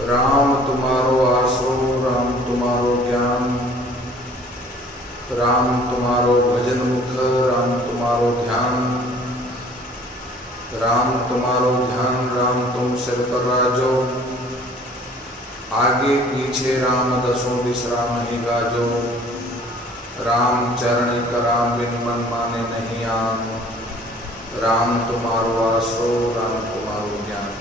राम तुम्हारो आसरो, राम तुम्हारो ज्ञान, राम तुम्हारो भजन मुख, राम तुम्हारो ध्यान, राम तुम्हारो ध्यान, राम तुम सिर पर राजो, आगे पीछे राम दसों दिस राम ही गाजो, राम चरण कराम बिन मन माने नहीं आम, राम तुम्हारो आसरो, राम तुम्हारो ज्ञान।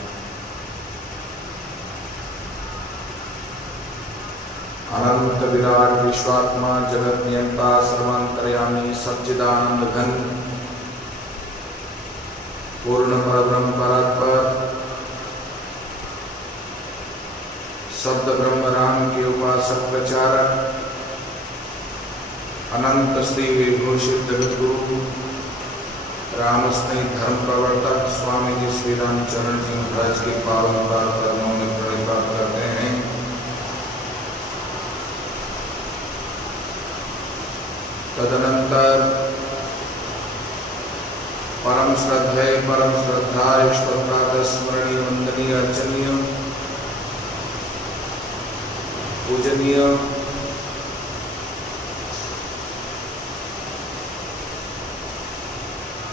अनंत विराट विश्वात्मा जगत नियंता सर्वांतर्यामी सच्चिदानंद घन पूर्ण परब्रह्म परात्पर शब्द ब्रह्म राम के उपासक प्रचारक अनंत श्री विभूषित जगत गुरु राम स्नेह धर्म प्रवर्तक स्वामी जी श्री रामचरण जी महाराज के पावन चरणों में प्रणिपात करते हैं। तदनंतर परम श्रद्धेय परम श्रद्धा ईश्वर स्मरणीय वंदनीय अर्चनीय पूजनीय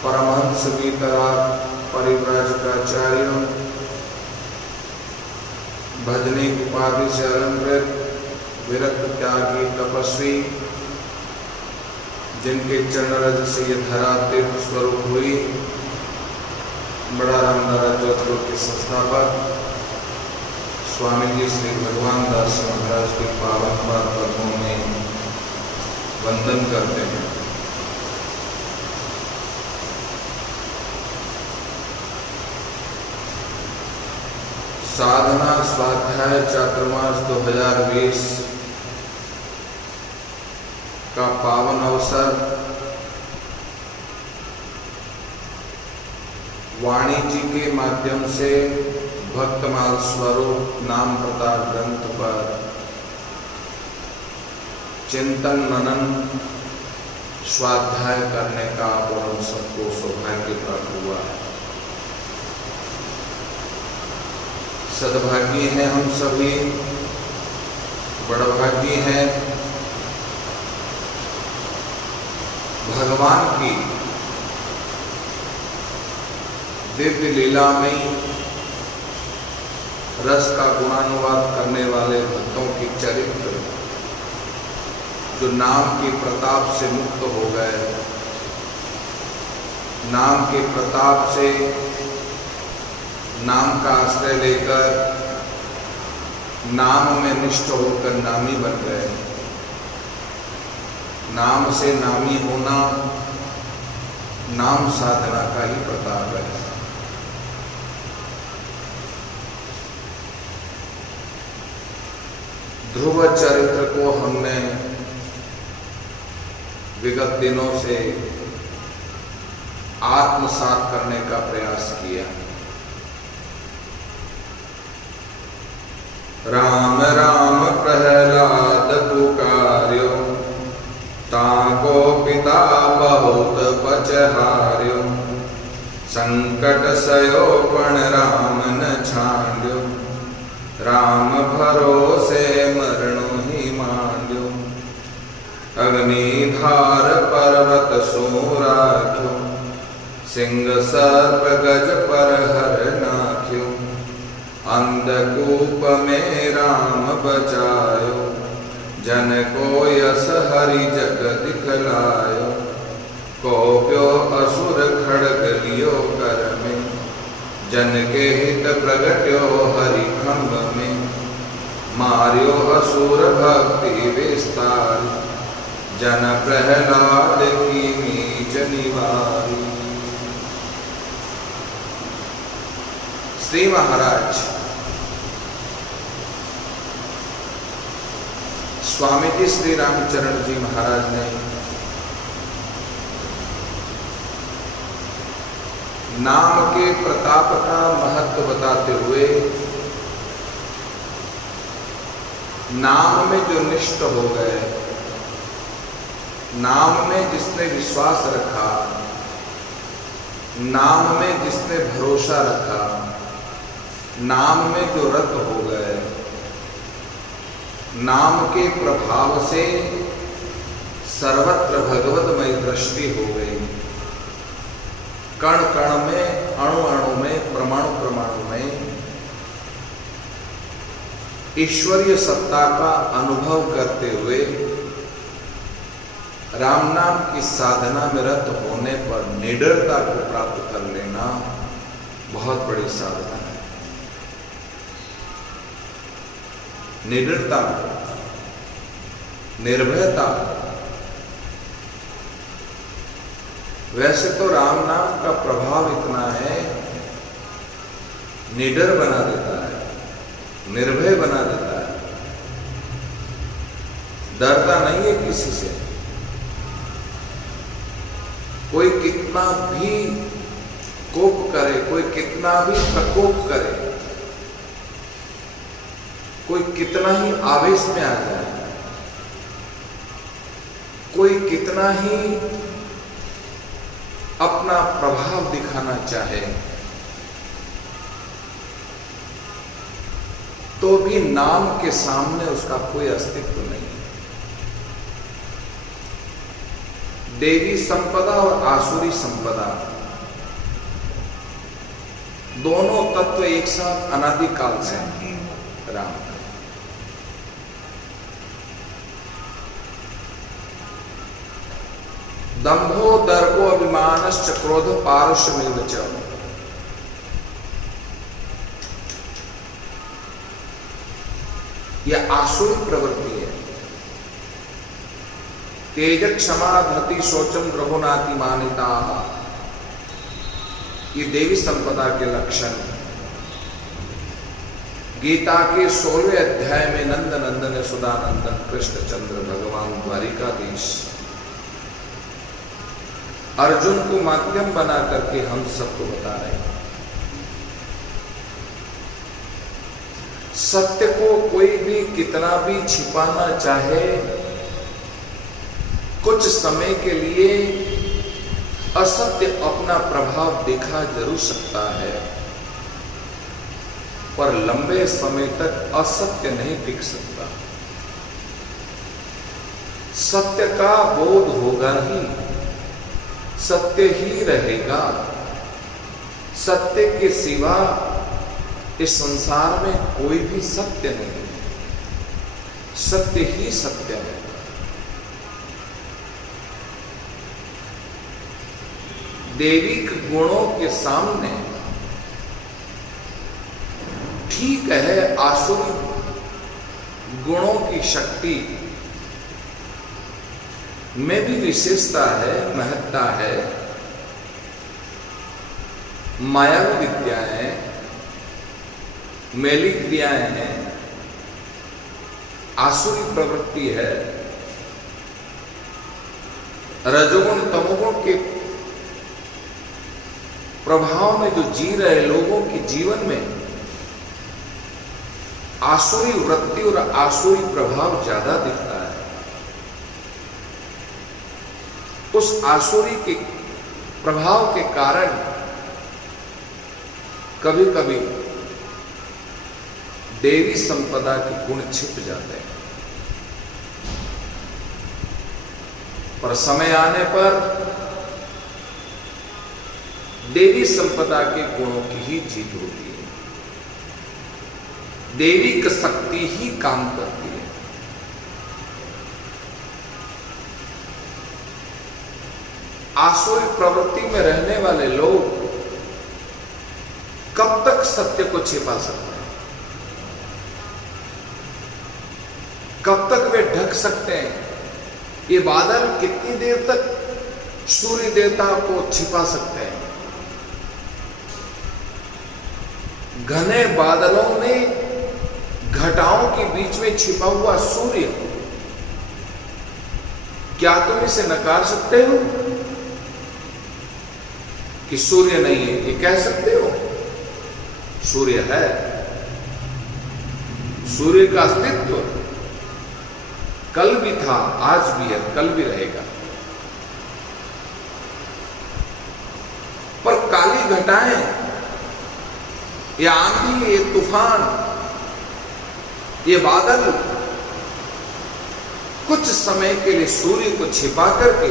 परमहंस की तरह परिव्राजकाचार्य भजनी उपाधि से अलंकृत विरक्त त्यागी तपस्वी जिनके चरणरज से ये धरा तीर्थ स्वरूप हुई, बड़ा रामधारा ज्योतिर्लिंग के संस्थापक स्वामी जी श्री भगवान दास महाराज के पावन पाद पद्मों में वंदन करते हैं। साधना स्वाध्याय चातुर्मास 2020 का पावन अवसर वाणी जी के माध्यम से भक्तमाल स्वरूप नाम प्रताप ग्रंथ पर चिंतन मनन स्वाध्याय करने का हम सबको सौभाग्य प्राप्त हुआ है। सद्भाग्य हैं हम सभी, बड़भाग्य हैं भगवान की दिव्य लीला में रस का गुणानुवाद करने वाले भक्तों की चरित्र जो नाम के प्रताप से मुक्त हो गए, नाम के प्रताप से नाम का आश्रय लेकर नाम में निष्ठ होकर नामी बन गए। नाम से नामी होना नाम साधना का ही प्रताप है। ध्रुव चरित्र को हमने विगत दिनों से आत्मसात करने का प्रयास किया। राम राम प्रहलाद पुकार्यो, ताको पिता बहुत पचहार्यो, संकट सयो पण राम न छांड्यो, राम भरोसे मरणो ही मांड्यो, अग्निधार पर्वत सो राख्यो, सिंह सर्प गज पर हर नाख्यो, अंधकूप में राम बचायो, जन को यस हरि जग दिखलायो, कोप्यो असुर खड़ग लियो कर में, जन के हित प्रगट्यो हरि खंभ में, मार्यो असुर भक्ति विस्तार, जन प्रहलाद की नीच निवारी। श्री महाराज स्वामी जी श्री रामचरण जी महाराज ने नाम के प्रताप का महत्व बताते हुए नाम में जो निष्ठ हो गए, नाम में जिसने विश्वास रखा, नाम में जिसने भरोसा रखा, नाम में जो रत हो गए, नाम के प्रभाव से सर्वत्र भगवतमय दृष्टि हो गई। कण कण में, अणु अणु में, परमाणु परमाणु में ईश्वरीय सत्ता का अनुभव करते हुए राम नाम की साधना में रत होने पर निडरता को प्राप्त कर लेना बहुत बड़ी साधना है। निडरता, निर्भयता। वैसे तो राम नाम का प्रभाव इतना है, निडर बना देता है, निर्भय बना देता है, डरता नहीं है किसी से। कोई कितना भी कोप करे, कोई कितना भी प्रकोप करे, कोई कितना ही आवेश में आ जाए, कोई कितना ही अपना प्रभाव दिखाना चाहे, तो भी नाम के सामने उसका कोई अस्तित्व नहीं। देवी संपदा और आसुरी संपदा दोनों तत्व एक साथ अनादिकाल से राम का। दंभो दर्पो अभिमानश्च क्रोध पारुष्यमेव च। यह आसुरी प्रवृत्ति है। तेज क्षमा धृति शोचम ग्रहोनाति मानिता, ये देवी संपदा के लक्षण। गीता के 16वें अध्याय में नंद नंदन सुदानंदन कृष्णचंद्र भगवान द्वारिकाधीश अर्जुन को माध्यम बना करके हम सबको बता रहे हैं, सत्य को कोई भी कितना भी छिपाना चाहे, कुछ समय के लिए असत्य अपना प्रभाव दिखा जरूर सकता है, पर लंबे समय तक असत्य नहीं टिक सकता। सत्य का बोध होगा ही, सत्य ही रहेगा। सत्य के सिवा इस संसार में कोई भी सत्य नहीं है, सत्य ही सत्य है। दैविक गुणों के सामने ठीक है आसुरी गुणों की शक्ति में भी विशेषता है, महत्ता है। मायावी विद्याएं, मैली क्रियाएं हैं, आसुरी प्रवृत्ति है। रजोगुण तमोगुण के प्रभाव में जो जी रहे लोगों के जीवन में आसुरी वृत्ति और आसुरी प्रभाव ज्यादा दिखता है। उस आसुरी के प्रभाव के कारण कभी कभी देवी संपदा के गुण छिप जाते हैं, पर समय आने पर देवी संपदा के गुणों की ही जीत होती है। देवी की शक्ति ही काम करती है। आसुरी प्रवृत्ति में रहने वाले लोग कब तक सत्य को छिपा सकते हैं? कब तक वे ढक सकते हैं? ये बादल कितनी देर तक सूर्य देवता को छिपा सकते हैं? घने बादलों में घटाओं के बीच में छिपा हुआ सूर्य, क्या तुम इसे नकार सकते हो कि सूर्य नहीं है? ये कह सकते हो? सूर्य है। सूर्य का अस्तित्व कल भी था, आज भी है, कल भी रहेगा। पर काली घटाएं, ये आंधी, ये तूफान, ये बादल कुछ समय के लिए सूर्य को छिपा करके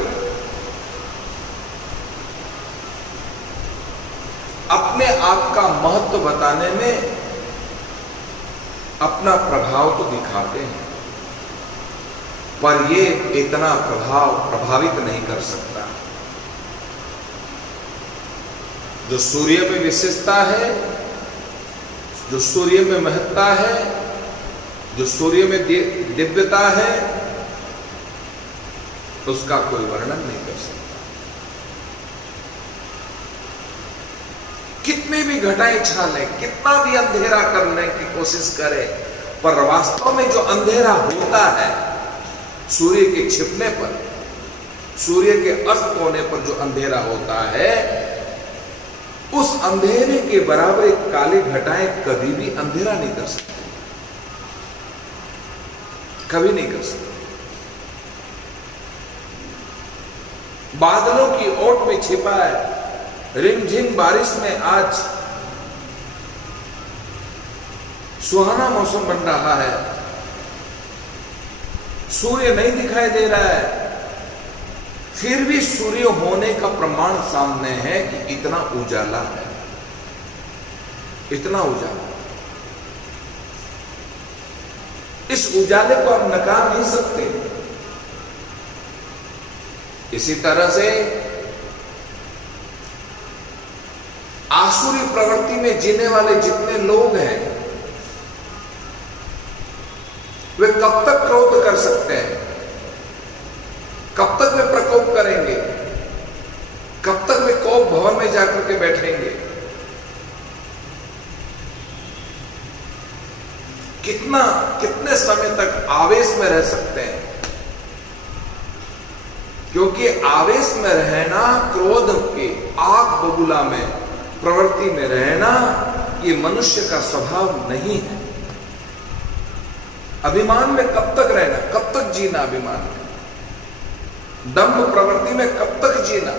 अपने आप का महत्व बताने में अपना प्रभाव तो दिखाते हैं, पर ये इतना प्रभावित नहीं कर सकता। जो सूर्य में विशेषता है, जो सूर्य में महत्ता है, जो सूर्य में दिव्यता है, उसका कोई वर्णन नहीं कर सकता। कितनी भी घटाएं छाले, कितना भी अंधेरा करने की कोशिश करे, पर वास्तव में जो अंधेरा होता है सूर्य के छिपने पर, सूर्य के अस्त होने पर जो अंधेरा होता है, उस अंधेरे के बराबर एक काली घटाएं कभी भी अंधेरा नहीं कर सकती, कभी नहीं कर सकती। बादलों की ओट में छिपा है, रिमझिम बारिश में आज सुहाना मौसम बन रहा है, सूर्य नहीं दिखाई दे रहा है, फिर भी सूर्य होने का प्रमाण सामने है कि इतना उजाला है, इतना उजाला। इस उजाले को आप नकार नहीं सकते। इसी तरह से आसुरी प्रवृत्ति में जीने वाले जितने लोग हैं, वे कब तक क्रोध कर सकते हैं? कब तक वे प्रकोप करेंगे? कब तक वे कोप भवन में जाकर के बैठेंगे? कितने समय तक आवेश में रह सकते हैं? क्योंकि आवेश में रहना, क्रोध के आग बबूला में प्रवृत्ति में रहना, ये मनुष्य का स्वभाव नहीं है। अभिमान में कब तक रहना, कब तक जीना अभिमान में? दंभ प्रवृत्ति में कब तक जीना?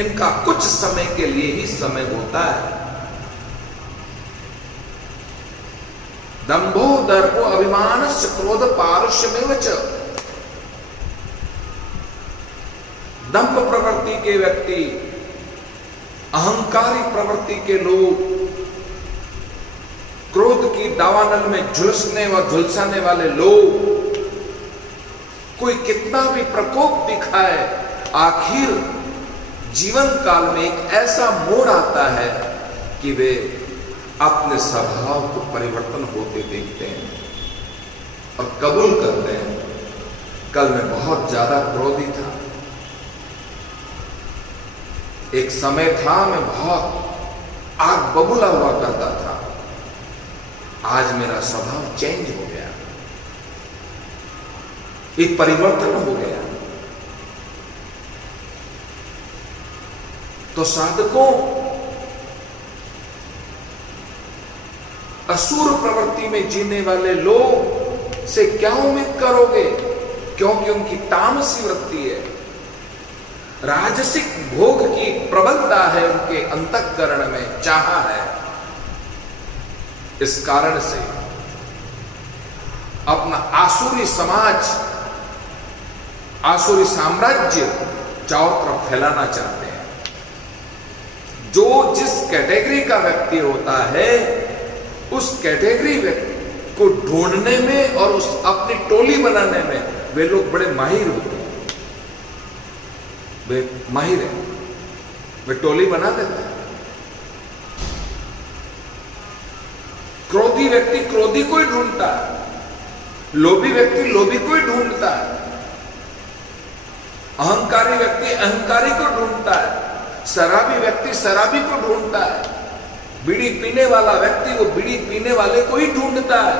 इनका कुछ समय के लिए ही समय होता है। दंभो दर्पो अभिमानस्य क्रोध पारुष्यमेव च। दंभ प्रवृत्ति के व्यक्ति, अहंकारी प्रवृत्ति के लोग, क्रोध की दावानल में झुलसने व झुलसाने वाले लोग, कोई कितना भी प्रकोप दिखाए, आखिर जीवन काल में एक ऐसा मोड़ आता है कि वे अपने स्वभाव को परिवर्तन होते देखते हैं और कबूल करते हैं, कल मैं बहुत ज्यादा क्रोधी था, एक समय था मैं बहुत आग बबूला हुआ करता था, आज मेरा स्वभाव चेंज हो गया, एक परिवर्तन हो गया। तो साधकों, असुर प्रवृत्ति में जीने वाले लोग से क्या उम्मीद करोगे? क्योंकि उनकी तामसी वृत्ति है, राजसिक भोग की प्रबलता है, उनके अंतःकरण में चाह है। इस कारण से अपना आसुरी समाज, आसुरी साम्राज्य चारों तरफ फैलाना चाहते हैं। जो जिस कैटेगरी का व्यक्ति होता है, उस कैटेगरी व्यक्ति को ढूंढने में और उस अपनी टोली बनाने में वे लोग बड़े माहिर होते हैं। वे माहिर हैं, वे टोली बना देते हैं। क्रोधी व्यक्ति क्रोधी को ही ढूंढता है, लोभी व्यक्ति लोभी को ही ढूंढता है, अहंकारी व्यक्ति अहंकारी को ढूंढता है, शराबी व्यक्ति शराबी को ढूंढता है, बीड़ी पीने वाला व्यक्ति वो बीड़ी पीने वाले को ही ढूंढता है,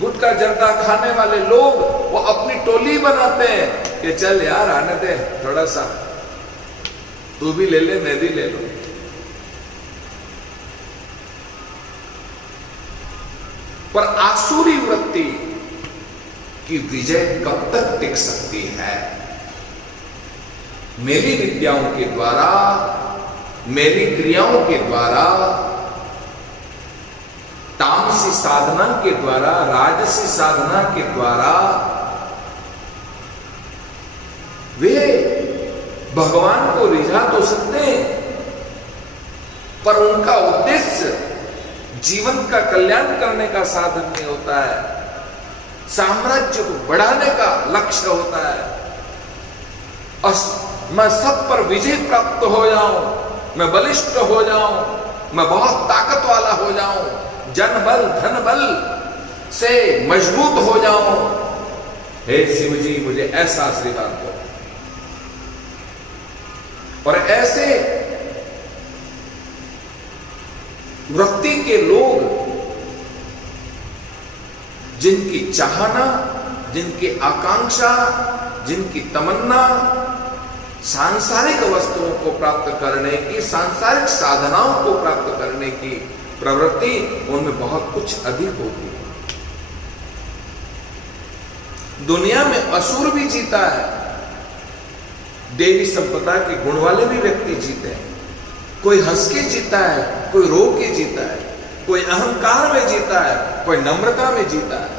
गुटखा जर्दा खाने वाले लोग वो अपनी टोली बनाते हैं कि चल यार आने दे, थोड़ा सा तू भी ले ले, मैं भी ले लूं। पर आसुरी वृत्ति की विजय कब तक टिक सकती है? मेरी विद्याओं के द्वारा, मेरी क्रियाओं के द्वारा, तामसी साधना के द्वारा, राजसी साधना के द्वारा वे भगवान को रिझा तो सकते हैं, पर उनका उद्देश्य जीवन का कल्याण करने का साधन नहीं होता है, साम्राज्य को बढ़ाने का लक्ष्य होता है। मैं सब पर विजय प्राप्त हो जाऊं, मैं बलिष्ठ हो जाऊं, मैं बहुत ताकत वाला हो जाऊं, जन बल धन बल से मजबूत हो जाऊं। हे शिव जी मुझे ऐसा आशीर्वाद दो। और ऐसे वृत्ति के लोग जिनकी चाहना, जिनकी आकांक्षा, जिनकी तमन्ना सांसारिक वस्तुओं को प्राप्त करने की, सांसारिक साधनाओं को प्राप्त करने की प्रवृत्ति, उनमें बहुत कुछ अधिक होती है। दुनिया में असुर भी जीता है, देवी संपदा के गुण वाले भी व्यक्ति जीते हैं। कोई हंस के जीता है, कोई रो के जीता है, कोई अहंकार में जीता है, कोई नम्रता में जीता है।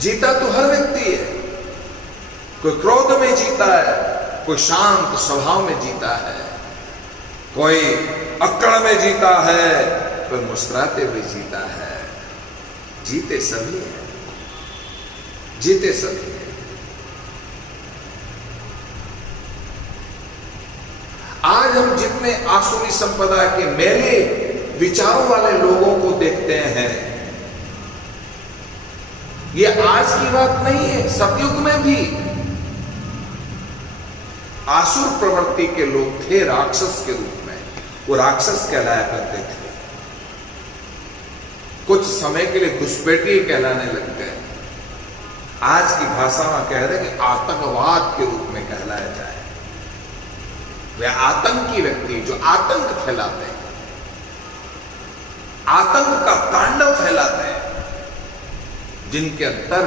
जीता तो हर व्यक्ति है, कोई क्रोध में जीता है, कोई शांत स्वभाव में जीता है, कोई अक्कड़ में जीता है, कोई मुस्कुराते हुए जीता है। जीते सभी हैं, जीते सभी हैं। आज हम जितने आसुरी संपदा के मेले विचारों वाले लोगों को देखते हैं, ये आज की बात नहीं है। सतयुग में भी आसुर प्रवृत्ति के लोग थे, राक्षस के रूप में। वो राक्षस कहलाया करते थे, कुछ समय के लिए घुसपैठी कहलाने लग गए। आज की भाषा में कह रहे कि आतंकवाद के रूप में कहलाया जाए। वे आतंकी व्यक्ति जो आतंक फैलाते हैं, आतंक का तांडव फैलाते हैं, जिनके अंदर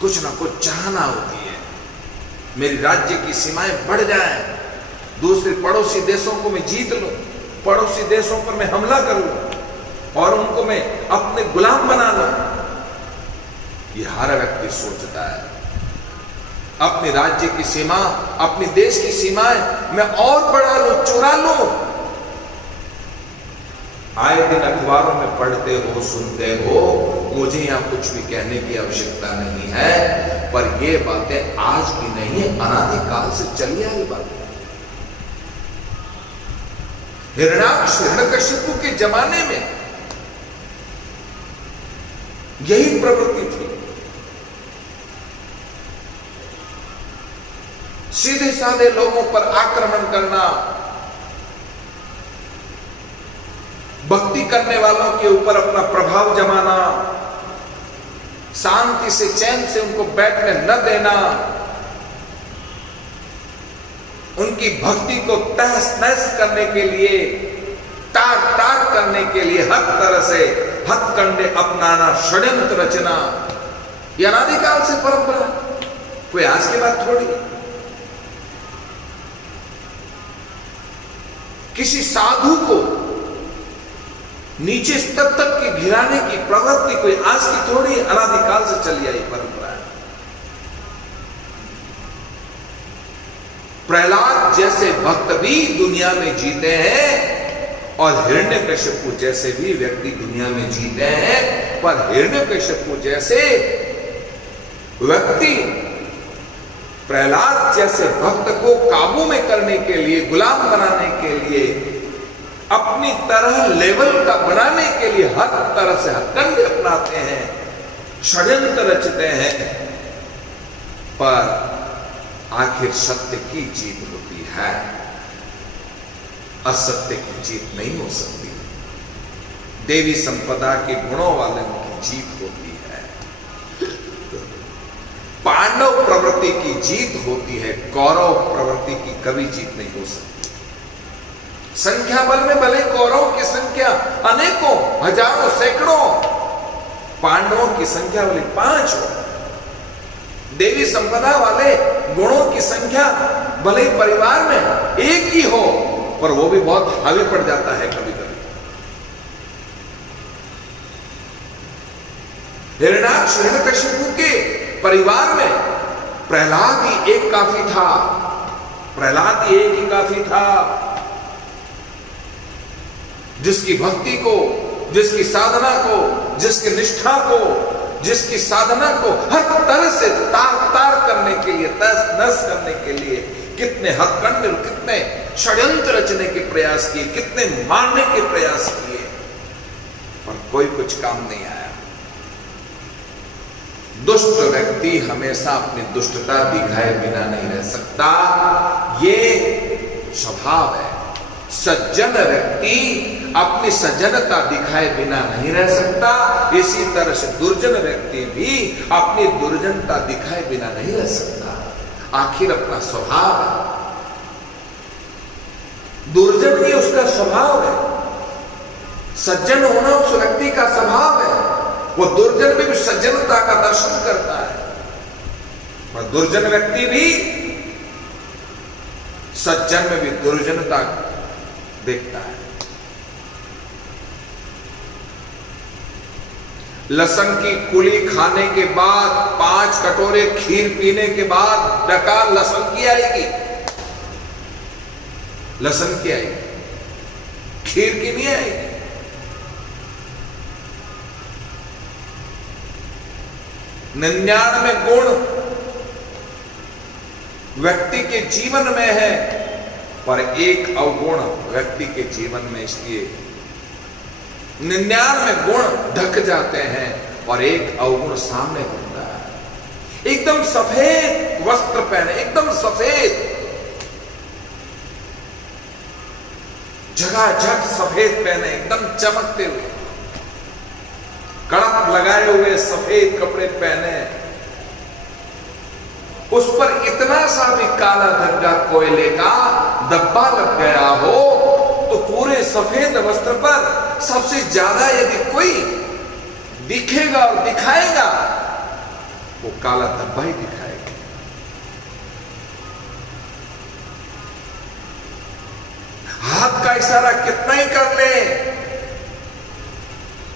कुछ ना कुछ चाहना होती है, मेरी राज्य की सीमाएं बढ़ जाएं, दूसरे पड़ोसी देशों को मैं जीत लूं, पड़ोसी देशों पर मैं हमला कर लूं और उनको मैं अपने गुलाम बना लूं। यह हर व्यक्ति सोचता है, अपने राज्य की सीमा, अपने देश की सीमाएं मैं और बढ़ा लूं, चुरा लूं। आए दिन अखबारों में पढ़ते हो, सुनते हो, मुझे यहां कुछ भी कहने की आवश्यकता नहीं है, पर ये बातें आज की नहीं है, अनादिकाल से चली आई बातें। हिरण्याक्ष हिरण्यकशिपु के जमाने में यही प्रवृत्ति थी। सीधे साधे लोगों पर आक्रमण करना, भक्ति करने वालों के ऊपर अपना प्रभाव जमाना, शांति से चैन से उनको बैठने न देना, उनकी भक्ति को तहस नहस करने के लिए, तार तार करने के लिए हर तरह से हथकंडे अपनाना, षड्यंत्र रचना, यह अनादिकाल से परंपरा, कोई आज की बात थोड़ी। किसी साधु को नीचे स्तर तक के गिराने की प्रवृत्ति कोई आज की थोड़ी, अनादिकाल से चली आई परंपरा है। प्रहलाद जैसे भक्त भी दुनिया में जीते हैं और हिरण्यकशिपु जैसे भी व्यक्ति दुनिया में जीते हैं, पर हिरण्यकशिपु जैसे व्यक्ति प्रहलाद जैसे भक्त को काबू में करने के लिए, गुलाम बनाने के लिए, अपनी तरह लेवल का बनाने के लिए हर तरह से हथकंडे अपनाते हैं, षड्यंत्र रचते हैं, पर आखिर सत्य की जीत होती है, असत्य की जीत नहीं हो सकती। देवी संपदा के गुणों वाले की जीत होती है, पांडव प्रवृत्ति की जीत होती है, कौरव प्रवृत्ति की कभी जीत नहीं हो सकती। संख्या बल में भले कौरवों की संख्या अनेकों, हजारों, सैकड़ों, पांडवों की संख्या भले 5 हो, देवी संपदा वाले गुणों की संख्या भले परिवार में एक ही हो, पर वो भी बहुत हावी पड़ जाता है कभी कभी। हिरण्याक्ष हिरण्यकशिपु के परिवार में प्रहलाद ही एक काफी था, प्रहलाद ही एक ही काफी था, जिसकी भक्ति को, जिसकी साधना को, जिसकी निष्ठा को, जिसकी साधना को हर तरह से तार तार करने के लिए, तस नस करने के लिए कितने हथकंडे, कितने षड्यंत्र रचने के प्रयास किए, कितने मारने के प्रयास किए, पर कोई कुछ काम नहीं आया। दुष्ट व्यक्ति हमेशा अपनी दुष्टता दिखाए बिना नहीं रह सकता, ये स्वभाव है। सज्जन व्यक्ति अपनी सज्जनता दिखाए बिना नहीं रह सकता, इसी तरह से दुर्जन व्यक्ति भी अपनी दुर्जनता दिखाए बिना नहीं रह सकता। आखिर अपना स्वभाव है, दुर्जन भी उसका स्वभाव है, सज्जन होना उस व्यक्ति का स्वभाव है। वो दुर्जन में भी सज्जनता का दर्शन करता है, और दुर्जन व्यक्ति भी सज्जन में भी दुर्जनता देखता है। लसन की कुली खाने के बाद, 5 कटोरे खीर पीने के बाद डकार लसन की आएगी, लसन की आएगी, खीर की नहीं आएगी। निन्यानवे गुण व्यक्ति के जीवन में है, पर एक अवगुण व्यक्ति के जीवन में, इसलिए 99 गुण ढक जाते हैं और एक अवगुण सामने बनता है। एकदम सफेद वस्त्र पहने, एकदम सफेद, झकाझक सफेद पहने, एकदम चमकते हुए, कड़क लगाए हुए सफेद कपड़े पहने, उस पर इतना सा भी काला धब्बा कोयले का धब्बा लग गया हो तो पूरे सफेद वस्त्र पर सबसे ज्यादा यदि कोई दिखेगा और दिखाएगा, वो काला धब्बा ही दिखाएगा। हाथ का इशारा कितना ही कर ले,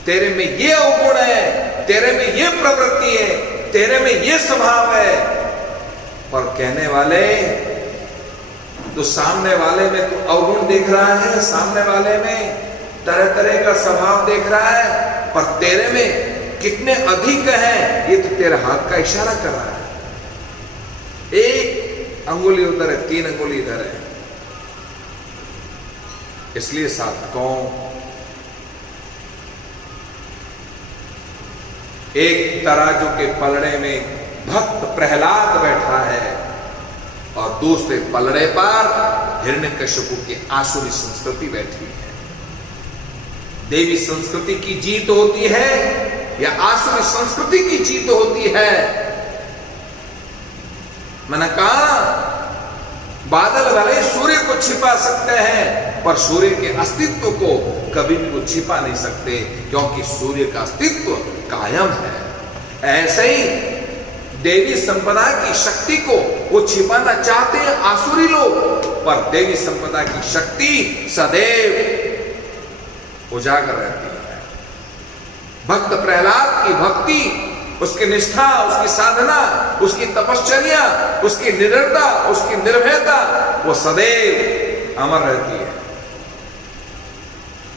तेरे में ये अवगुण है, तेरे में ये प्रवृत्ति है, तेरे में ये स्वभाव है, पर कहने वाले तो सामने वाले में तो अवगुण देख रहा है, सामने वाले में तरह तरह का स्वभाव देख रहा है, पर तेरे में कितने अधिक हैं ये तो तेरे हाथ का इशारा कर रहा है। एक अंगुली उधर है, 3 अंगुली इधर है। इसलिए साधकों, एक तराजू के पलड़े में भक्त प्रहलाद बैठा है और दूसरे पलड़े पर हिरण्यकशिपु की आसुरी संस्कृति बैठी है। देवी संस्कृति की जीत होती है या आसुरी संस्कृति की जीत होती है? मैंने कहा बादल भले सूर्य को छिपा सकते हैं, पर सूर्य के अस्तित्व को कभी भी वो छिपा नहीं सकते, क्योंकि सूर्य का अस्तित्व कायम है। ऐसे ही देवी संपदा की शक्ति को वो छिपाना चाहते हैं आसुरी लोग, पर देवी संपदा की शक्ति सदैव उजागर रहती है। भक्त प्रहलाद की भक्ति, उसकी निष्ठा, उसकी साधना, उसकी तपश्चर्या, उसकी निडरता, उसकी निर्भयता, वो सदैव अमर रहती है,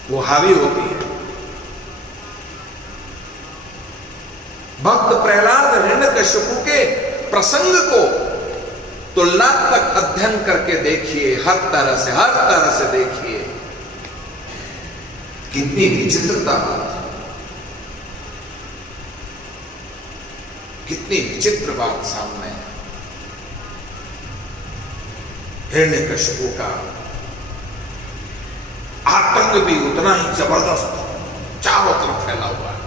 वो हावी होती है। भक्त प्रहलाद हिरण्यकशिपु के प्रसंग को तुलनात्मक अध्ययन करके देखिए, हर तरह से देखिए, कितनी विचित्रता बात, कितनी विचित्र बात सामने है। हिरण्यकशिपु का आतंक भी उतना ही जबरदस्त चारों तरफ फैला हुआ है।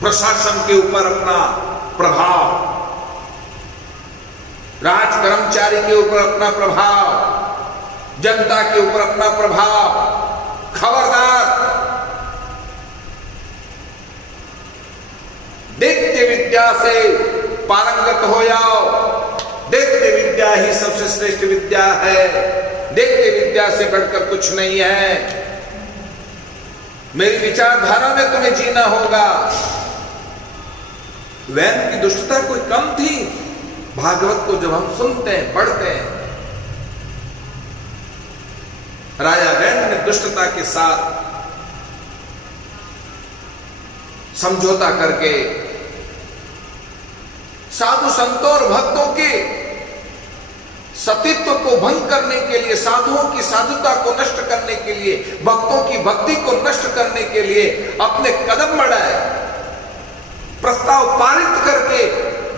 प्रशासन के ऊपर अपना प्रभाव, राज कर्मचारी के ऊपर अपना प्रभाव, जनता के ऊपर अपना प्रभाव। खबरदार, दैत्य विद्या से पारंगत हो जाओ। दैत्य विद्या ही सबसे श्रेष्ठ विद्या है, दैत्य विद्या से बढ़कर कुछ नहीं है। मेरी विचारधारा में तुम्हें जीना होगा, वैन की दुष्टता कोई कम थी? भागवत को जब हम सुनते हैं, पढ़ते हैं, राजा वैन ने दुष्टता के साथ समझौता करके साधु संतों और भक्तों के सतीत्व को भंग करने के लिए, साधुओं की साधुता को नष्ट करने के लिए, भक्तों की भक्ति को नष्ट करने के लिए अपने कदम बढ़ाए, प्रस्ताव पारित करके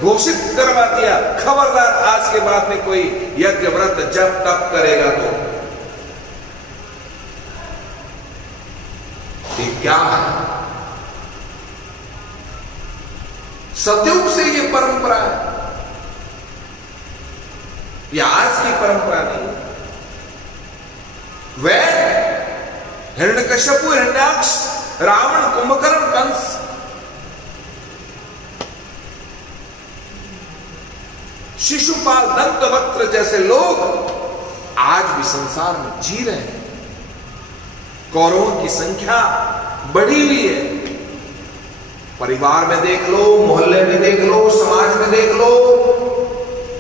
घोषित करवा दिया, खबरदार आज के बाद में कोई यज्ञ व्रत जप तप करेगा तो ये क्या है? सतयुग से ये परंपरा है, ये आज की परंपरा नहीं। वैन, हिरण्यकश्यपु, हिरण्याक्ष, रावण, कुंभकर्ण, कंस, शिशुपाल, दंतवक्त्र जैसे लोग आज भी संसार में जी रहे हैं। कौरवों की संख्या बढ़ी हुई है। परिवार में देख लो, मोहल्ले में देख लो, समाज में देख लो,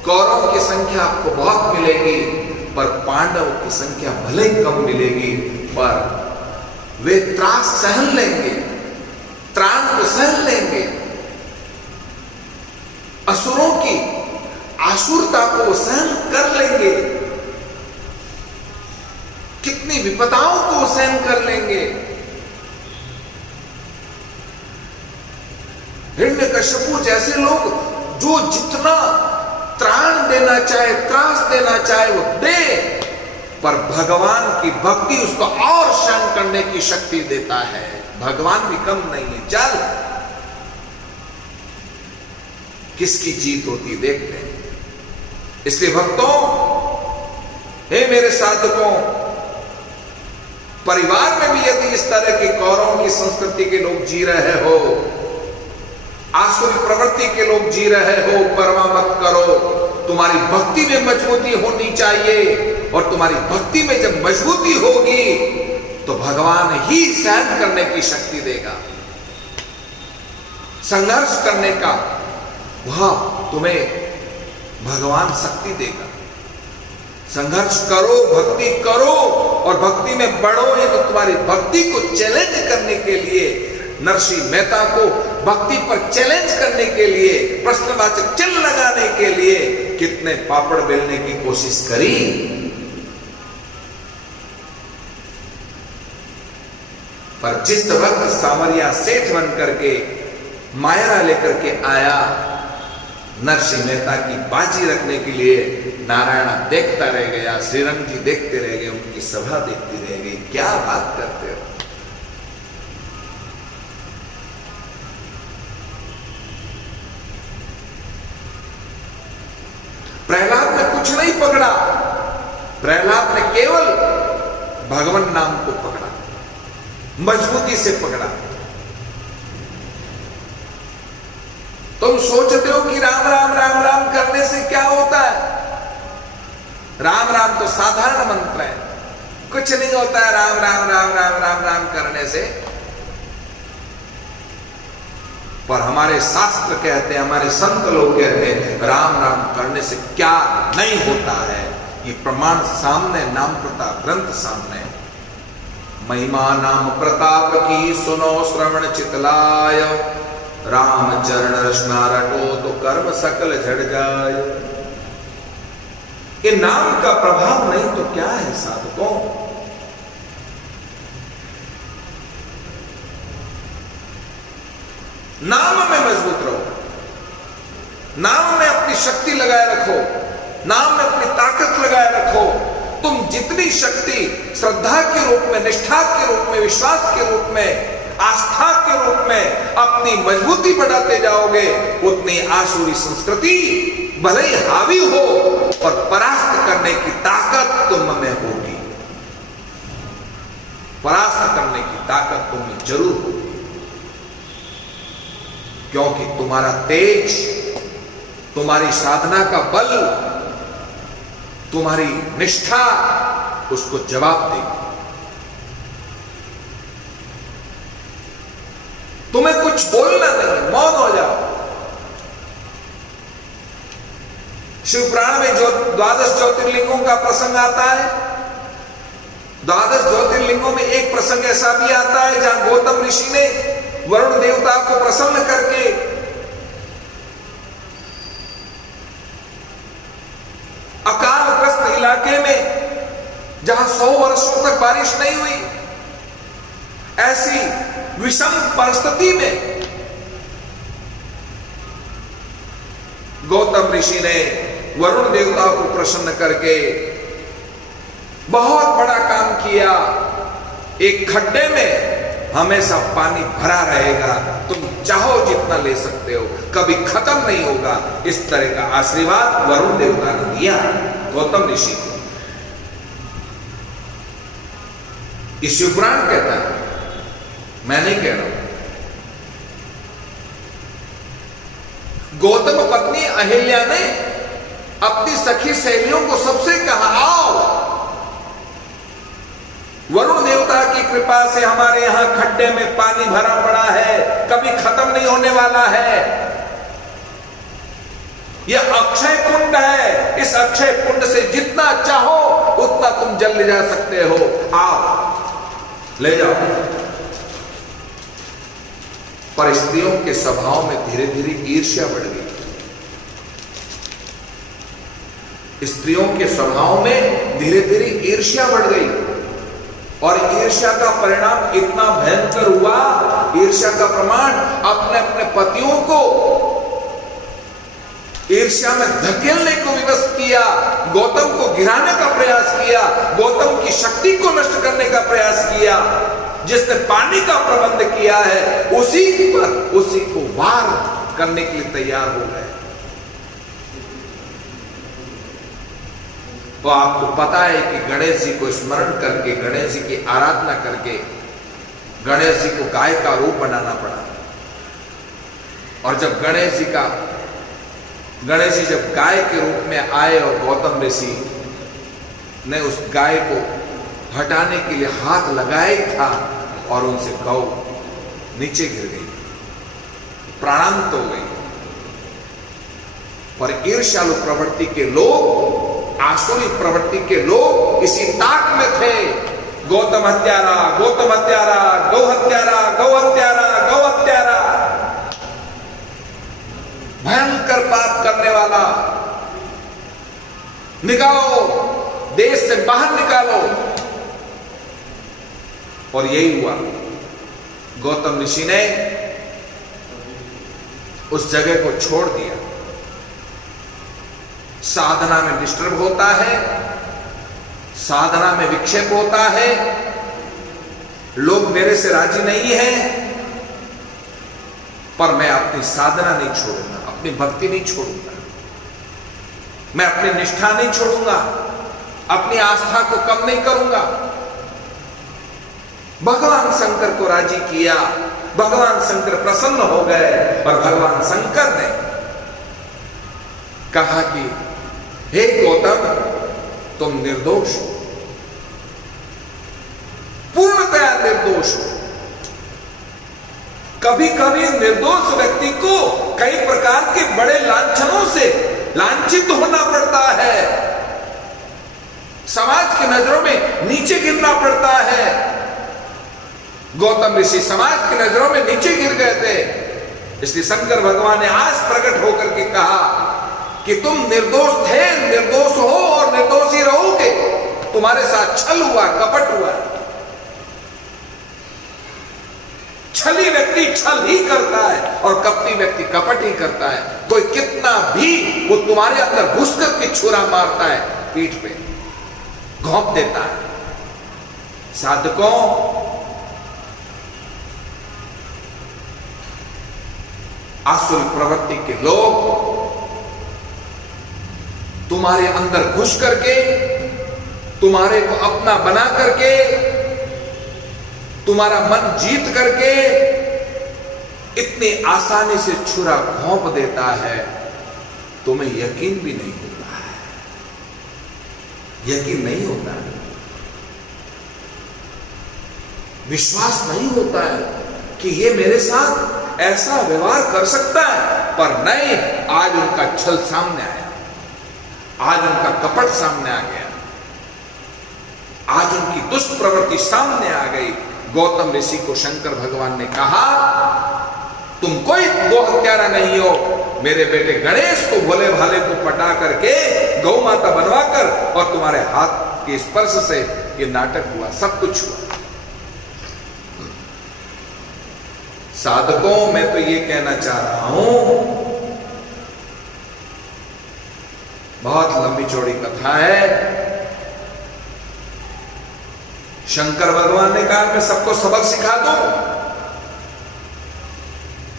कौरवों की संख्या आपको बहुत मिलेगी, पर पांडवों की संख्या भले ही कम मिलेगी, पर वे त्रास सहन लेंगे, त्राण को सहन लेंगे, असुरों की आसुरता को सहन कर लेंगे, कितनी विपदाओं को सहन कर लेंगे। हिरण्यकश्यपु जैसे लोग जो जितना त्राण देना चाहे, त्रास देना चाहे वो दे, पर भगवान की भक्ति उसको और सहन करने की शक्ति देता है। भगवान भी कम नहीं है। चल किसकी जीत होती देखते हैं। इसलिए भक्तों, हे मेरे साधकों, परिवार में भी यदि इस तरह की कौरवों की संस्कृति के लोग जी रहे हो, आसुरी प्रवृत्ति के लोग जी रहे हो, परवाह मत करो। तुम्हारी भक्ति में मजबूती होनी चाहिए, और तुम्हारी भक्ति में जब मजबूती होगी तो भगवान ही सहन करने की शक्ति देगा, संघर्ष करने का वह तुम्हें भगवान शक्ति देगा। संघर्ष करो, भक्ति करो और भक्ति में बढ़ो। ये तो तुम्हारी भक्ति को चैलेंज करने के लिए, नरसिंह मेहता को भक्ति पर चैलेंज करने के लिए, प्रश्नवाचक चिन्ह लगाने के लिए कितने पापड़ बेलने की कोशिश करी। पर जिस वक्त सामरिया सेठ बन करके मायरा लेकर के आया, नरसिंह मेहता की बाजी रखने के लिए, नारायण देखता रह गया, श्रीरंग जी देखते रह गए, उनकी सभा देखती रह गई। क्या बात करते हो। प्रहलाद ने कुछ नहीं पकड़ा, प्रहलाद ने केवल भगवान नाम को पकड़ा, मजबूती से पकड़ा। तुम सोचते हो कि राम राम राम राम करने से क्या होता है? राम राम तो साधारण मंत्र है, कुछ नहीं होता है राम राम राम राम राम राम करने से। पर हमारे शास्त्र कहते हैं, हमारे संत लोग कहते हैं, राम राम करने से क्या नहीं होता है। ये प्रमाण सामने, नाम प्रताप ग्रंथ सामने। महिमा नाम प्रताप की सुनो श्रवण चितलाय, राम चरण रचना रटो तो कर्म सकल झड़ जाए। ये नाम का प्रभाव नहीं तो क्या है साधकों? नाम में मजबूत रहो, नाम में अपनी शक्ति लगाए रखो, नाम में अपनी ताकत लगाए रखो। तुम जितनी शक्ति श्रद्धा के रूप में, निष्ठा के रूप में, विश्वास के रूप में, आस्था के रूप में अपनी मजबूती बढ़ाते जाओगे, उतनी आसुरी संस्कृति भले ही हावी हो और परास्त करने की ताकत तुम में होगी। परास्त करने की ताकत तुम में जरूर होगी, क्योंकि तुम्हारा तेज, तुम्हारी साधना का बल, तुम्हारी निष्ठा उसको जवाब देगी। तुम्हें कुछ बोलना नहीं, मौन हो जाओ, शिव पुराण में जो 12 ज्योतिर्लिंगों का प्रसंग आता है, 12 ज्योतिर्लिंगों में एक प्रसंग ऐसा भी आता है जहां गौतम ऋषि ने वरुण देवता को प्रसन्न करके अकालग्रस्त इलाके में जहां 100 वर्षों तक बारिश नहीं हुई, ऐसी विषम परिस्थिति में गौतम ऋषि ने वरुण देवता को प्रसन्न करके बहुत बड़ा काम किया। एक खड्डे में हमेशा पानी भरा रहेगा, तुम चाहो जितना ले सकते हो, कभी खत्म नहीं होगा। इस तरह का आशीर्वाद वरुण देवता ने दिया गौतम ऋषि को। शिव पुराण कहता है, मैं नहीं कह रहा हूं। गौतम पत्नी अहिल्या ने अपनी सखी सहेलियों को सबसे कहा, आओ वरुण देवता की कृपा से हमारे यहां खड्डे में पानी भरा पड़ा है, कभी खत्म नहीं होने वाला है। यह अक्षय कुंड है, इस अक्षय कुंड से जितना चाहो उतना तुम जल ले जा सकते हो, आओ ले जाओ। पर स्त्रियों के स्वभाव में धीरे धीरे ईर्ष्या बढ़ गई। स्त्रियों के स्वभाव में धीरे धीरे ईर्ष्या बढ़ गई और ईर्ष्या का परिणाम इतना भयंकर हुआ, ईर्ष्या का प्रमाण अपने अपने पतियों को ईर्ष्या में धकेलने को विवश किया, गौतम को गिराने का प्रयास किया, गौतम की शक्ति को नष्ट करने का प्रयास किया। जिसने पानी का प्रबंध किया है उसी को वार करने के लिए तैयार हो गए। तो आपको पता है कि गणेश जी को स्मरण करके, गणेश जी की आराधना करके गणेश जी को गाय का रूप बनाना पड़ा। और जब गणेश जी जब गाय के रूप में आए और गौतम ऋषि ने उस गाय को हटाने के लिए हाथ लगाया था और उनसे गौ नीचे गिर गई, प्राणांत हो गई। पर ईर्ष्यालु प्रवृत्ति के लोग, आसुरी प्रवृत्ति के लोग इसी ताक में थे, गौतम हत्यारा, गौतम हत्यारा, गौ हत्यारा, गौ हत्यारा, गौ हत्यारा, भयंकर पाप करने वाला, निकालो, देश से बाहर निकालो। और यही हुआ, गौतम ऋषि ने उस जगह को छोड़ दिया। साधना में डिस्टर्ब होता है, साधना में विक्षेप होता है, लोग मेरे से राजी नहीं हैं, पर मैं अपनी साधना नहीं छोड़ूंगा, अपनी भक्ति नहीं छोड़ूंगा, मैं अपनी निष्ठा नहीं छोड़ूंगा, अपनी आस्था को कम नहीं करूंगा। भगवान शंकर को राजी किया, भगवान शंकर प्रसन्न हो गए और भगवान शंकर ने कहा कि हे गौतम, तुम निर्दोष हो, पूर्णतया निर्दोष हो। कभी कभी निर्दोष व्यक्ति को कई प्रकार के बड़े लांछनों से लांछित होना पड़ता है, समाज की नजरों में नीचे गिरना पड़ता है। गौतम ऋषि समाज की नजरों में नीचे गिर गए थे, इसलिए शंकर भगवान ने आज प्रकट होकर के कहा कि तुम निर्दोष थे, निर्दोष हो और निर्दोष ही रहोगे। तुम्हारे साथ छल हुआ, कपट हुआ। छली व्यक्ति छल ही करता है और कपटी व्यक्ति कपट ही करता है। कोई कितना भी वो तुम्हारे अंदर घुस करके छुरा मारता है, पीठ पे घोंप देता है। साधकों, आसुरी प्रवृत्ति के लोग तुम्हारे अंदर घुस करके, तुम्हारे को अपना बना करके, तुम्हारा मन जीत करके इतनी आसानी से छुरा घोंप देता है, तुम्हें यकीन भी नहीं होता है, यकीन नहीं होता है, विश्वास नहीं होता है कि ये मेरे साथ ऐसा व्यवहार कर सकता है। पर नहीं, आज उनका छल सामने आया। आज उनका कपट सामने आ गया, आज उनकी दुष्ट प्रवृत्ति सामने आ गई। गौतम ऋषि को शंकर भगवान ने कहा, तुम कोई गौ हत्यारा नहीं हो। मेरे बेटे गणेश को, भोले भाले को पटा करके गौ माता बनवाकर और तुम्हारे हाथ के स्पर्श से ये नाटक हुआ, सब कुछ हुआ। साधकों, मैं तो ये कहना चाह रहा हूं, बहुत लंबी चौड़ी कथा है। शंकर भगवान ने कहा मैं सबको सबक सिखा दूं।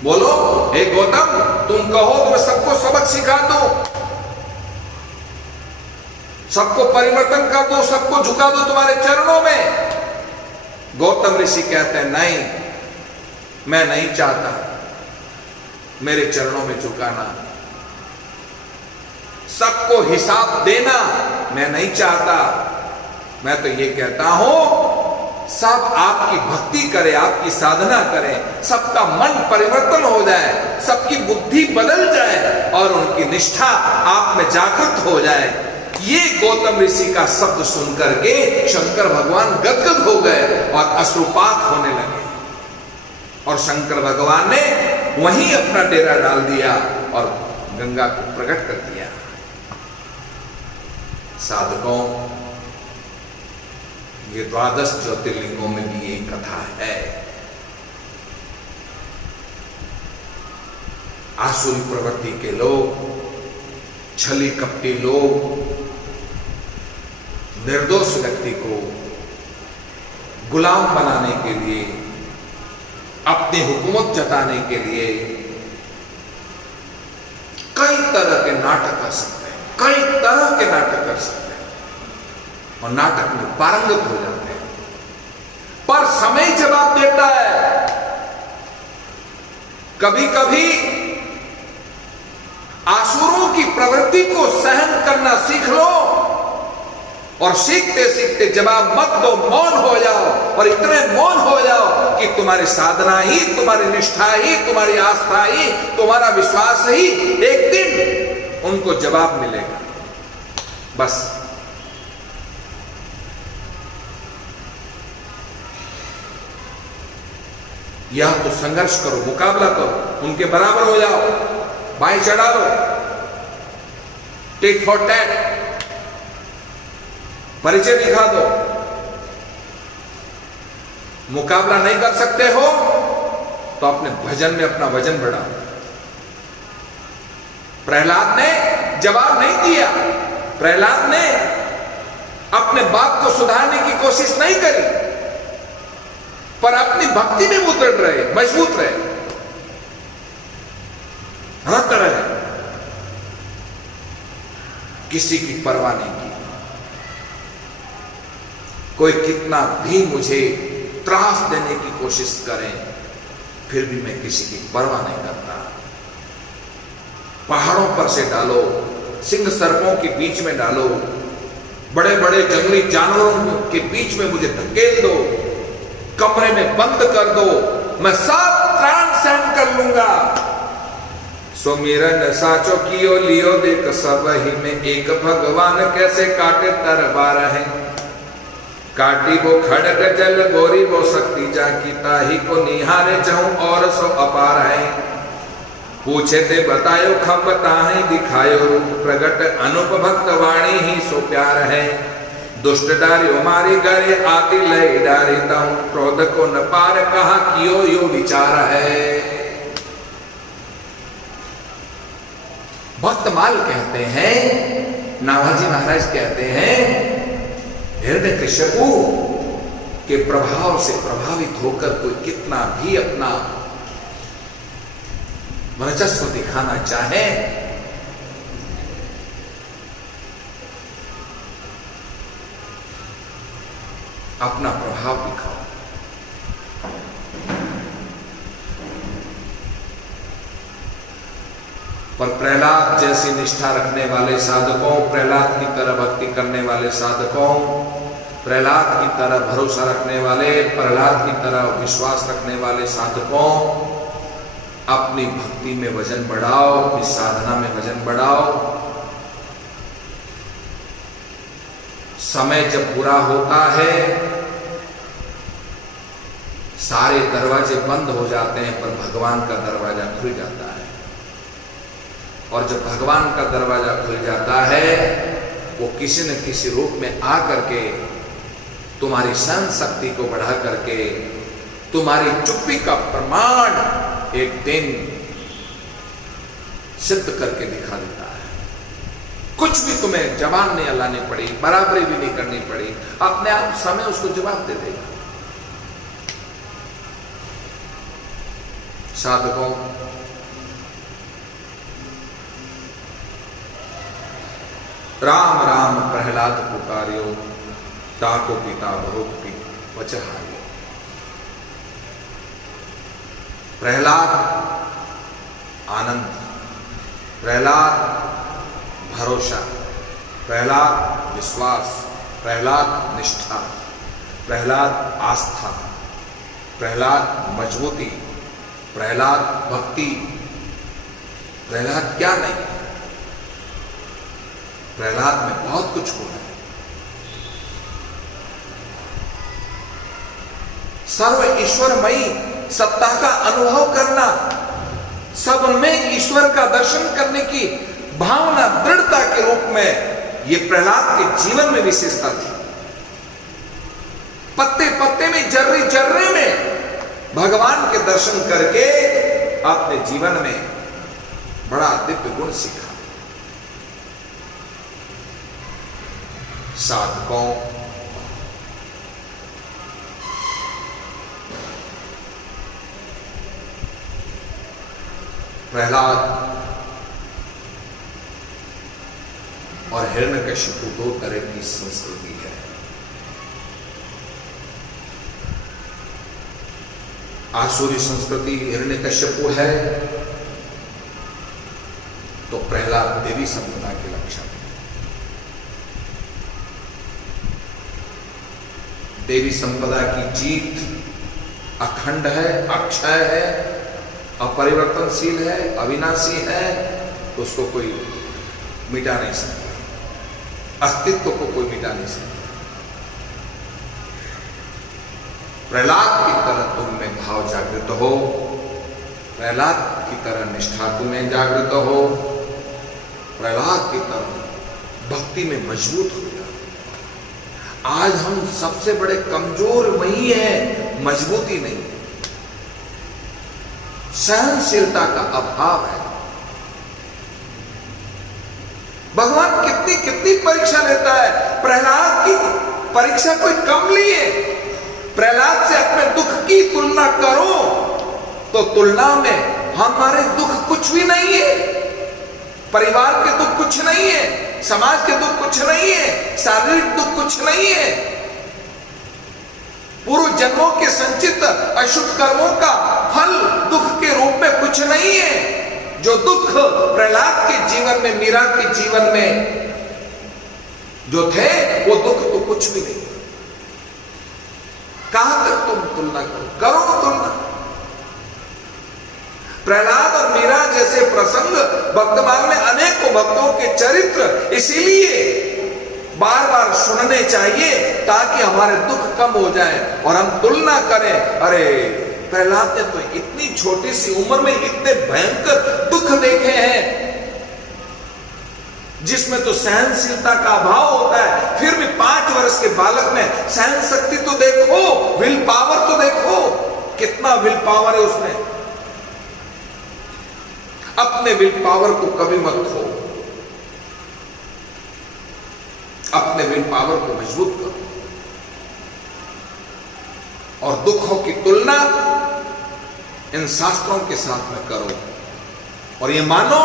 बोलो, हे गौतम, तुम कहो तो मैं सबको सबक सिखा दूं, सबको परिवर्तन कर दो, सबको झुका दो तुम्हारे चरणों में। गौतम ऋषि कहते हैं नहीं, मैं नहीं चाहता मेरे चरणों में झुकाना, सबको हिसाब देना मैं नहीं चाहता। मैं तो ये कहता हूं, सब आपकी भक्ति करे, आपकी साधना करें, सबका मन परिवर्तन हो जाए, सबकी बुद्धि बदल जाए और उनकी निष्ठा आप में जागृत हो जाए। ये गौतम ऋषि का शब्द सुनकर के शंकर भगवान गदगद हो गए और अश्रुपात होने लगे। और शंकर भगवान ने वहीं अपना डेरा डाल दिया और गंगा को प्रकट कर दिया। साधकों, ये 12 ज्योतिर्लिंगों में भी एक कथा है। आसुरी प्रवृत्ति के लोग, छली कपटी लोग निर्दोष व्यक्ति को गुलाम बनाने के लिए, अपनी हुकूमत जताने के लिए कई तरह के नाटक कर सकते हैं, कई तरह के नाटक कर सकते हैं और नाटक में पारंगत हो जाते हैं। पर समय जवाब देता है। कभी कभी आसुरों की प्रवृत्ति को सहन करना सीख लो और सीखते सीखते जवाब मत दो, मौन हो जाओ और इतने मौन हो जाओ कि तुम्हारी साधना ही, तुम्हारी निष्ठा ही, तुम्हारी आस्था ही, तुम्हारा विश्वास ही एक दिन उनको जवाब मिलेगा। बस या तो संघर्ष करो, मुकाबला करो, उनके बराबर हो जाओ, बाएं चढ़ा लो, टेक फॉर टैट, परिचय दिखा दो। मुकाबला नहीं कर सकते हो तो अपने भजन में अपना वजन बढ़ाओ। प्रहलाद ने जवाब नहीं दिया, प्रहलाद ने अपने बाप को सुधारने की कोशिश नहीं करी, पर अपनी भक्ति में उतर रहे, मजबूत रहे, रत रहे, किसी की परवाह नहीं की। कोई कितना भी मुझे त्रास देने की कोशिश करे, फिर भी मैं किसी की परवाह नहीं करता। पहाड़ों पर से डालो, सिंह सर्पों के बीच में डालो, बड़े बड़े जंगली जानवरों के बीच में मुझे धकेल दो, कमरे में बंद कर दो, मैं सब त्राण सहन कर लूंगा। सो मेरा साचो कियो लियो देख सब ही में एक भगवान कैसे काटे तरबार है। काटी वो खड़ग जल गोरी वो शक्ति जाकी ताही को निहारे जाऊं और सो अपार है। पूछे ते बतायो खब ताहि दिखायो रूप प्रगट अनुप भक्त वाणी ही सो प्यार है। दुष्ट डारियो मारी गरे आति लय डारी ताऊं क्रोध को न पार कहा कियो यो विचार है। भक्तमाल कहते हैं, नाभाजी महाराज कहते हैं, हिरण्यकश्यपु के प्रभाव से प्रभावित होकर कोई कितना भी अपना वर्चस्व दिखाना चाहे, अपना प्रभाव दिखाओ। पर प्रहलाद जैसी निष्ठा रखने वाले साधकों, प्रहलाद की तरह भक्ति करने वाले साधकों, प्रहलाद की तरह भरोसा रखने वाले, प्रहलाद की तरह विश्वास रखने वाले साधकों, अपनी भक्ति में वजन बढ़ाओ, अपनी साधना में वजन बढ़ाओ। समय जब पूरा होता है सारे दरवाजे बंद हो जाते हैं, पर भगवान का दरवाजा खुल जाता है। और जब भगवान का दरवाजा खुल जाता है, वो किसी न किसी रूप में आकर के तुम्हारी सहन शक्ति को बढ़ा करके तुम्हारी चुप्पी का प्रमाण एक दिन सिद्ध करके दिखा देता है। कुछ भी तुम्हें जबान नहीं हिलानी पड़ी, बराबरी भी नहीं करनी पड़ी, अपने आप समय उसको जवाब दे देगा। साधकों, राम राम प्रहलाद पुकारियो, ताको पिता बहुत वचहारियो। प्रहलाद आनंद, प्रहलाद भरोसा, प्रहलाद विश्वास, प्रहलाद निष्ठा, प्रहलाद आस्था, प्रहलाद मजबूती, प्रहलाद भक्ति, प्रहलाद क्या नहीं, प्रहलाद में बहुत कुछ गुण है। सर्व ईश्वरमयी सत्ता का अनुभव करना, सब में ईश्वर का दर्शन करने की भावना दृढ़ता के रूप में यह प्रहलाद के जीवन में विशेषता थी। पत्ते पत्ते में, जर्रे जर्रे में भगवान के दर्शन करके अपने जीवन में बड़ा दिव्य गुण सीखा। साधकों, प्रहलाद और हिरण्यकशिपु दो तरह की संस्कृति है। आसुरी संस्कृति हिरण्यकशिपु है, तो प्रहलाद देवी संपदा के लक्षण है। देवी संपदा की जीत अखंड है, अक्षय है, अपरिवर्तनशील है, अविनाशी है, तो उसको कोई मिटा नहीं सकता, अस्तित्व को कोई मिटा नहीं सकता। प्रहलाद की तरह तुम में भाव जागृत हो, प्रहलाद की तरह निष्ठा तुम्हें जागृत हो, प्रहलाद की तरह भक्ति में मजबूत हो जाओ। आज हम सबसे बड़े कमजोर वही है, मजबूती नहीं, सहनशीलता का अभाव है। भगवान कितनी कितनी परीक्षा लेता है, प्रहलाद की परीक्षा कोई कम लिए। प्रहलाद से अपने दुख की तुलना करो तो तुलना में हमारे दुख कुछ भी नहीं है, परिवार के दुख कुछ नहीं है, समाज के दुख कुछ नहीं है, शारीरिक दुख कुछ नहीं है, पूर्व जन्मों के संचित अशुभ कर्मों का फल दुख के रूप में कुछ नहीं है। जो दुख प्रहलाद के जीवन में, मीरा के जीवन में जो थे, वो दुख तो कुछ भी नहीं। कहां तक तुम तुलना करो तुलना। प्रहलाद और मीरा जैसे प्रसंग वर्तमान में अनेकों भक्तों के चरित्र इसीलिए बार बार सुनने चाहिए ताकि हमारे दुख कम हो जाए और हम तुलना करें, अरे प्रहलाद ने तो इतनी छोटी सी उम्र में इतने भयंकर दुख देखे हैं, जिसमें तो सहनशीलता का अभाव होता है, फिर भी 5 वर्ष के बालक में सहन शक्ति तो देखो, विल पावर तो देखो, कितना विल पावर है उसमें। अपने विल पावर को कभी मत खो, अपने विल पावर को मजबूत करो और दुखों की तुलना इन शास्त्रों के साथ में करो और ये मानो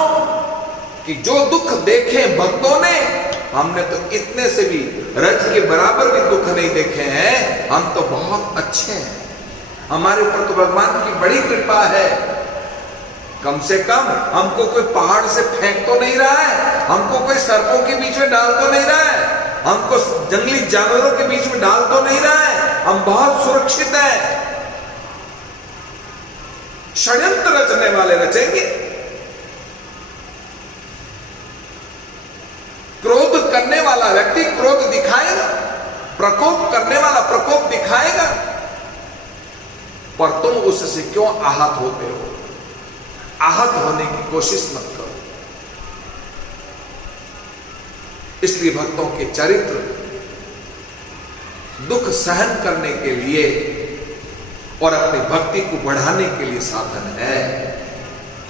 कि जो दुख देखे भक्तों ने, हमने तो इतने से भी रज के बराबर भी दुख नहीं देखे हैं, हम तो बहुत अच्छे हैं, हमारे ऊपर तो भगवान की बड़ी कृपा है। कम से कम हमको कोई पहाड़ से फेंक तो नहीं रहा है, हमको कोई सर्पों के बीच में डाल तो नहीं रहा है, हमको जंगली जानवरों के बीच में डाल तो नहीं रहा है, हम बहुत सुरक्षित हैं। षड्यंत्र रचने वाले रचेंगे, क्रोध करने वाला व्यक्ति क्रोध दिखाएगा, प्रकोप करने वाला प्रकोप दिखाएगा, पर तुम उससे क्यों आहत होते हो? आहत होने की कोशिश मत करो। इसलिए भक्तों के चरित्र दुख सहन करने के लिए और अपनी भक्ति को बढ़ाने के लिए साधन है।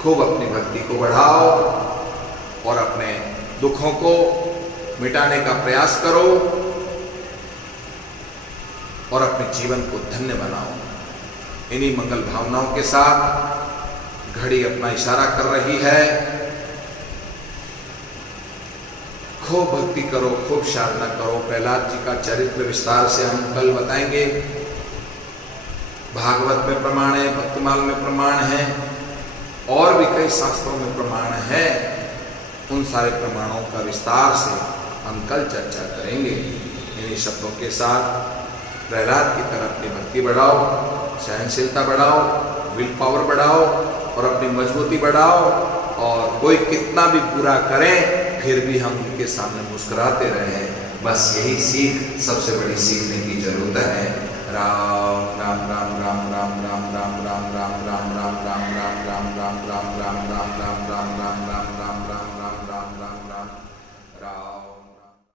खूब अपनी भक्ति को बढ़ाओ और अपने दुखों को मिटाने का प्रयास करो और अपने जीवन को धन्य बनाओ। इन्हीं मंगल भावनाओं के साथ घड़ी अपना इशारा कर रही है। खूब भक्ति करो, खूब साधना करो। प्रहलाद जी का चरित्र विस्तार से हम कल बताएंगे। भागवत में प्रमाण है, भक्तिमाल में प्रमाण है और भी कई शास्त्रों में प्रमाण है। उन सारे प्रमाणों का विस्तार से हम कल चर्चा करेंगे। इन्हीं शब्दों के साथ प्रहलाद की तरह अपनी भक्ति बढ़ाओ, सहनशीलता बढ़ाओ, विल पावर बढ़ाओ और अपनी मजबूती बढ़ाओ। और कोई कितना भी बुरा करे फिर भी हम उनके सामने मुस्कुराते रहें। बस यही सीख, सबसे बड़ी सीखने की जरूरत है। राम राम राम राम राम राम राम राम।